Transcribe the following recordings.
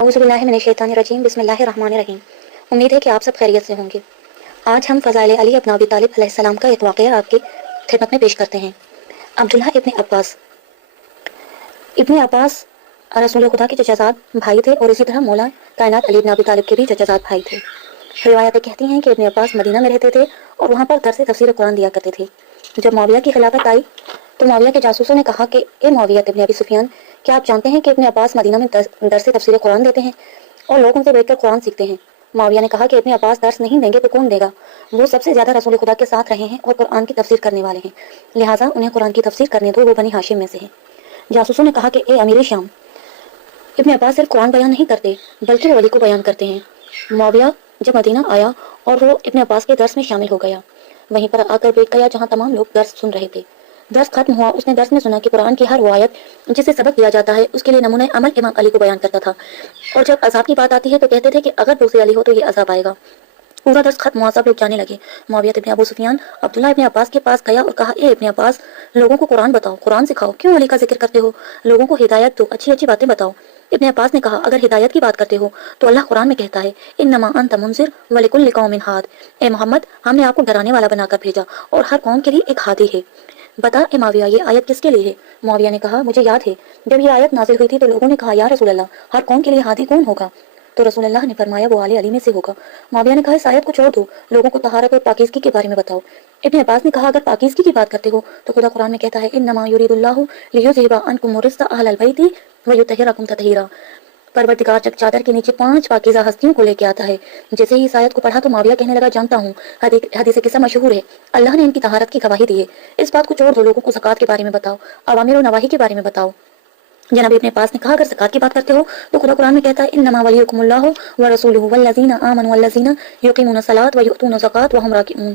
اعوذ باللہ من الشیطان الرجیم بسم اللہ الرحمن الرحیم۔ امید ہے کہ آپ سب خیریت سے ہوں گے۔ آج ہم فضائل علی ابن ابی طالب علیہ السلام کا ایک واقعہ آپ کی خدمت میں پیش کرتے ہیں۔ عبداللہ ابن عباس رسول خدا کے چچازاد بھائی تھے اور اسی طرح مولا کائنات علی ابن ابی طالب کے بھی چچازاد بھائی تھے۔ روایتیں کہتی ہیں کہ ابن عباس مدینہ میں رہتے تھے اور وہاں پر درس تفسیر قرآن دیا کرتے تھے۔ جب معاویہ کی خلافت آئی تو معاویہ کے جاسوسوں نے کہا کہ اے معاویہ ابن ابی سفیان، کیا آپ جانتے ہیں کہ ابن عباس مدینہ میں درس تفسیر قرآن دیتے ہیں اور لوگ ان سے بیٹھ کر قرآن سیکھتے ہیں؟ معاویہ نے کہا کہ ابن عباس درس نہیں دیں گے تو کون دے گا؟ وہ سب سے زیادہ رسول خدا کے ساتھ رہے ہیں اور قرآن کی تفسیر کرنے والے ہیں، لہٰذا انہیں قرآن کی تفسیر کرنے دو، وہ بنی ہاشم میں سے ہیں۔ جاسوسوں نے کہا کہ اے امیر شام، ابن عباس صرف قرآن بیان نہیں کرتے بلکہ وہ علی کو بیان کرتے ہیں۔ معاویہ جب مدینہ آیا اور وہ ابن عباس کے درس میں شامل ہو گیا، وہیں پر آ کر بیٹھ گیا جہاں تمام لوگ درس سن رہے تھے۔ درس ختم ہوا، اس نے درس میں سنا کہ قرآن کی ہر وہ آیت جسے سبق دیا جاتا ہے اس کے لیے نمونہ عمل امام علی کو بیان کرتا تھا، اور جب عذاب کی بات آتی ہے تو کہتے تھے کہ اگر دوسرے علی ہو تو یہ عذاب آئے گا۔ پورا درس ختم ہوا، سب لوگ جانے لگے۔ معاویہ ابن ابو سفیان عبداللہ ابن عباس کے پاس گیا اور کہا، اے ابن عباس، لوگوں کو قرآن بتاؤ، قرآن سکھاؤ، کیوں علی کا ذکر کرتے ہو؟ لوگوں کو ہدایت دو، اچھی اچھی باتیں بتاؤ۔ ابن عباس نے کہا، اگر ہدایت کی بات کرتے ہو تو اللہ قرآن میں کہتا ہے، انما انت منذر ولکل قوم ہاد، اے محمد، ہم نے آپ کو ڈرانے والا بنا کر بھیجا اور ہر قوم کے لیے ایک ہادی ہے۔ بتا اے معاویہ، یہ آیت کس کے لیے ہے؟ معاویہ نے کہا، مجھے یاد ہے جب یہ آیت نازل ہوئی تھی تو لوگوں نے کہا، یا رسول اللہ، ہر قوم کے لیے ہادی کون ہوگا؟ تو رسول اللہ نے فرمایا، وہ آل علی میں سے ہوگا۔ معاویہ نے کہا، اس آیت کو چھوڑ دو، لوگوں کو طہارت اور پاکیزگی کے بارے میں بتاؤ۔ ابن عباس نے کہا، اگر پاکیزگی کی بات کرتے ہو تو خدا قرآن میں کہتا ہے، انما یرید اللہ لیذھب عنکم الرجس اہل البیت ویطہرکم تطہیرا، پروردگار چک چادر کے نیچے 5 پاکیزہ ہستیوں کو لے کے آتا ہے۔ جیسے ہی اس آیت کو پڑھا تو معاویہ کہنے لگا، جانتا ہوں، حدیث قصہ مشہور ہے، اللہ نے ان کی طہارت کی گواہی دی ہے، اس بات کو چھوڑ دو، لوگوں کو زکوٰۃ کے بارے میں بتاؤ، اوامر و نواہی کے بارے میں بتاؤ۔ جناب ابن عباس نے کہا، اگر زکوٰۃ کی بات کرتے ہو تو خدا قرآن میں کہتا ہے، انما ولیکم اللہ ورسولہ والذین آمنوا والذین یقیمون الصلاۃ ویؤتون الزکوٰۃ وہم راکعون،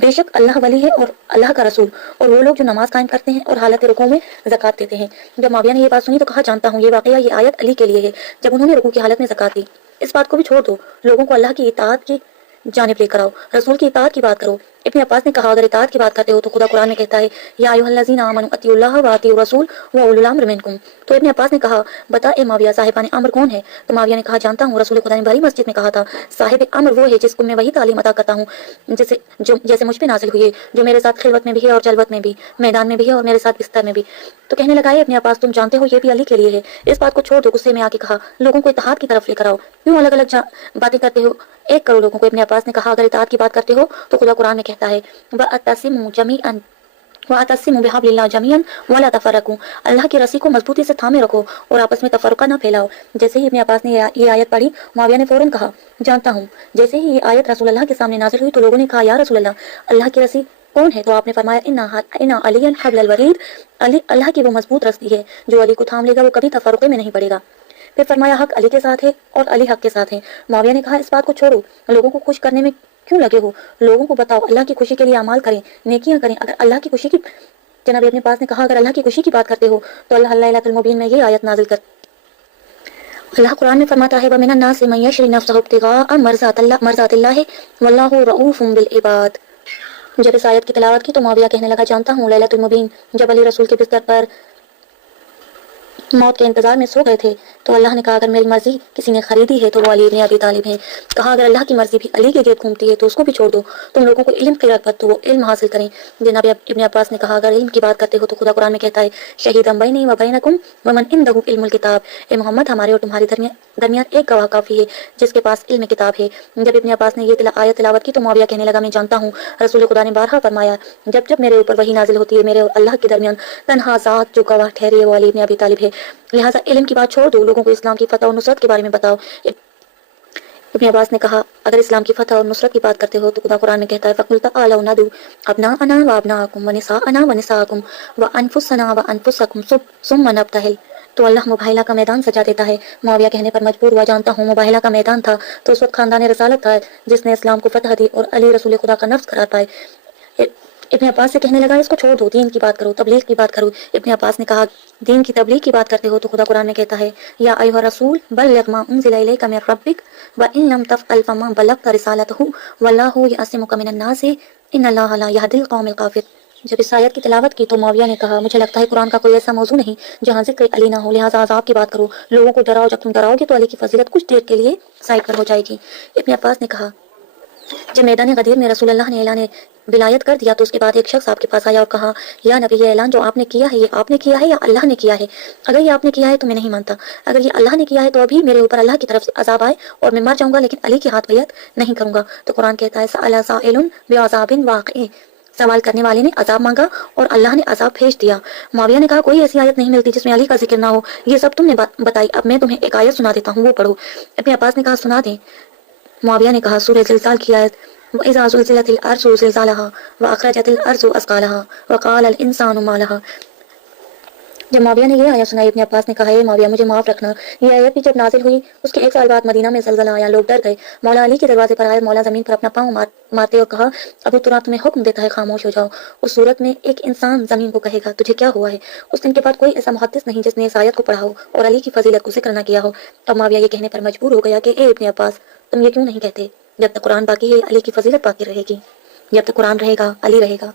بے شک اللہ ولی ہے اور اللہ کا رسول اور وہ لوگ جو نماز قائم کرتے ہیں اور حالت رکوع میں زکوٰۃ دیتے ہیں۔ جب معاویہ نے یہ بات سنی تو کہا، جانتا ہوں، یہ واقعہ، یہ آیت علی کے لیے ہے جب انہوں نے رکوع کی حالت میں زکوٰۃ دی۔ اس بات کو بھی چھوڑ دو، لوگوں کو اللہ کی اطاعت کی جانب لے کر آؤ، رسول کی اطاعت کی بات کرو۔ ابن عباس نے کہا، اگر اطاعت کی بات کرتے ہو تو خدا قرآن میں کہتا ہے، یا ایھا الذین آمنوا اطیعوا اللہ واطیعوا الرسول واولی الامر منکم۔ تو ابن عباس نے کہا، بتا اے معاویہ، صاحبان امر کون ہے؟ تو معاویہ نے کہا، جانتا ہوں، رسول خدا نے بھری مسجد میں کہا تھا، صاحب امر وہ ہے جس کو میں وہی تعلیم عطا کرتا ہوں جیسے مجھ پہ نازل ہوئی ہے، جو میرے ساتھ خلوت میں بھی ہے اور جلوت میں بھی، میدان میں بھی ہے اور میرے ساتھ بستر میں بھی۔ تو کہنے لگا، ابن عباس، تم جانتے ہو یہ بھی علی کے لیے ہے، اس بات کو چھوڑ دو۔ غصے میں آ کے کہا، لوگوں کو اتحاد کی طرف لے کر آؤ، کیوں الگ الگ باتیں کرتے ہو؟ ایک کرو لوگوں کو۔ ابن عباس نے کہا، اگر اطاعت کی بات کرتے ہو تو خدا قرآن میں کہتا ہے، وَاعْتَصِمُوا جَمِيعًا وَاعْتَصِمُوا بِحَبْلِ اللَّهِ جَمِيعًا وَلَا تَفَرَّقُوا، اللہ کی رسی کو مضبوطی سے تھامے رکھو اور آپس میں تفرقہ نہ پھیلاؤ۔ جیسے ہی ابن عباس نے یہ آیت پڑھی، معاویہ نے فوراً کہا، جانتا ہوں۔ جیسے ہی یہ آیت رسول اللہ کے سامنے نازل ہوئی تو لوگوں نے کہا، یا رسول اللہ کی رسی کون ہے؟ تو آپ نے فرمایا، اِنَّ عَلِيًّا حَبْلَ الْوَرِيدِ، علی اللہ کی وہ مضبوط رسی ہے جو علی کو تھام لے گا وہ کبھی تفرقے میں نہیں پڑے گا۔ پھر فرمایا، حق علی کے ساتھ ہے اور علی حق کے ساتھ ہے۔ معاویہ نے کہا، اس بات کو چھوڑو، لوگوں کو خوش کرنے میں کیوں لگے ہو؟ لوگوں کو بتاؤ، اللہ کی خوشی کے لیے اعمال کریں، نیکیاں کریں۔ اگر اللہ کی خوشی کی جناب ابن عباس نے کہا، اگر اللہ کی خوشی کی بات کرتے ہو تو اللہ لَیلَۃُ الْمُبِین میں یہ آیت نازل کر۔ اللہ قرآن میں فرماتا ہے، وَمِنَ النَّاسِ مَن يَشْرِي نَفْسَهُ ابْتِغَاءَ مَرْضَاتِ اللَّهِ وَاللَّهُ رَءُوفٌ بِالْعِبَادِ۔ جب اس آیت کی تلاوت کی تو معاویہ کہنے لگا، جانتا ہوں، لیلۃ المبین جب علی رسول کے بستر پر موت کے انتظار میں سو گئے تھے تو اللہ نے کہا، اگر میری مرضی کسی نے خریدی ہے تو وہ علی ابن ابی طالب ہیں۔ کہا، اگر اللہ کی مرضی بھی علی کے گرد گھومتی ہے تو اس کو بھی چھوڑ دو، تم لوگوں کو علم کی رغبت تو وہ علم حاصل کریں۔ جناب ابن عباس نے کہا، اگر علم کی بات کرتے ہو تو خدا قرآن میں کہتا ہے، شہیدم بینی و بینکم ومن عندہ علم الکتاب، اے محمد، ہمارے اور تمہارے درمیان ایک گواہ کافی ہے جس کے پاس علم کتاب ہے۔ جب ابن عباس نے یہ آیت تلاوت کی تو معاویہ کہنے لگا، میں جانتا ہوں، رسول خدا نے بارہا فرمایا، جب جب میرے اوپر وحی نازل ہوتی ہے، میرے اور اللہ کے درمیان تنہا ذات جو گواہ ٹھہری ہے وہ علی ابن ابی طالب ہے، لہٰذا علم کی بات چھوڑ دو، لوگوں کو اسلام کی فتح اور نصرت کے بارے میں بتاؤ۔ ابن عباس نے کہا، اگر اسلام کی فتح اور نصرت کی بات کرتے ہو تو خدا قرآن میں کہتا ہے، فَقُلْ تَعَالَوْا نَدْعُو أَبْنَاءَنَا وَأَبْنَاءَكُمْ وَنِسَاءَنَا وَنِسَاءَكُمْ وَأَنفُسَنَا وَأَنفُسَكُمْ ثُمَّ نَبْتَهِلْ۔ تو اللہ مباہلہ کا میدان سجا دیتا ہے۔ معاویہ کہنے پر مجبور ہوا، جانتا ہوں، مباہلہ کا میدان تھا تو اس وقت خاندان رسالت تھا جس نے اسلام کو فتح دی اور علی رسول خدا کا نفس قرار پائے۔ ابن عباس سے کہنے لگا، اس کو چھوڑ دو، دین کی بات کرو، تبلیغ کی بات کرو۔ ابن عباس نے کہا، دین کی تبلیغ کی بات کرتے ہو تو خدا قرآن میں کہتا ہے، یا ایھا الرسول بلغ ما انزل الیک من ربک وان لم تفعل فما بلغت رسالتہ واللہ یعصمک من الناس ان اللہ لا یہدی القوم الکافرین۔ جب اس آیت کی تلاوت کی تو معاویہ نے کہا مجھے لگتا ہے قرآن کا کوئی ایسا موضوع نہیں جہاں ذکر علی نہ ہو، لہٰذا عذاب کی بات کرو، لوگوں کو ڈراؤ، جب تم ڈراؤ گے تو علی کی فضیلت کچھ دیر کے لیے سائڈ پر ہو جائے گی۔ ابن عباس نے کہا جب میدان غدیر میں رسول اللہ نے اعلان ولایت کر دیا تو اس کے بعد ایک شخص آپ کے پاس آیا اور کہا یا نبی، یہ اعلان جو آپ نے کیا ہے یہ آپ نے کیا ہے یا اللہ نے کیا ہے؟ اگر یہ آپ نے کیا ہے تو میں نہیں مانتا، اگر یہ اللہ نے کیا ہے تو ابھی میرے اوپر اللہ کی طرف سے عذاب آئے اور میں مر جاؤں گا، لیکن علی کے ہاتھ بیعت نہیں کروں گا۔ تو قرآن کہتا ہے سأل سائل بعذاب واقع، سوال کرنے والے نے عذاب مانگا اور اللہ نے عذاب بھیج دیا۔ معاویہ نے کہا کوئی ایسی آیت نہیں ملتی جس میں علی کا ذکر نہ ہو، یہ سب تم نے بتائی، اب میں تمہیں ایک آیت سنا دیتا ہوں، وہ پڑھو۔ ابن عباس نے کہا سنا دیں۔ معاویہ نے کہا سورہ زلزال کی آیت وَإِذَا زُلْزِلَتِ الْأَرْضُ زِلْزَالَهَا وَأَخْرَجَتِ الْأَرْضُ أَثْقَالَهَا وَقَالَ الْإِنسَانُ مَا لَهَا۔ جب معاویہ نے یہ آیت سنائی، ابن عباس نے کہا اے معاویہ مجھے معاف رکھنا، یہ آیت بھی جب نازل ہوئی اس کے 1 سال بعد مدینہ میں زلزلہ آیا، لوگ ڈر گئے، مولا علی کے دروازے پر آئے، مولا زمین پر اپنا پاؤں مارتے اور کہا ابو تراب تمہیں حکم دیتا ہے خاموش ہو جاؤ۔ اس صورت میں ایک انسان زمین کو کہے گا تجھے کیا ہوا ہے؟ اس دن کے بعد کوئی ایسا محدث نہیں جس نے اس آیت کو پڑھا ہو اور علی کی فضیلت کو ذکر نہ کیا ہو۔ اب معاویہ یہ کہنے پر مجبور ہو گیا کہ اے ابن عباس تم یہ کیوں نہیں کہتے؟ جب تک قرآن باقی ہے علی کی فضیلت باقی رہے گی، جب تک قرآن رہے گا علی رہے گا۔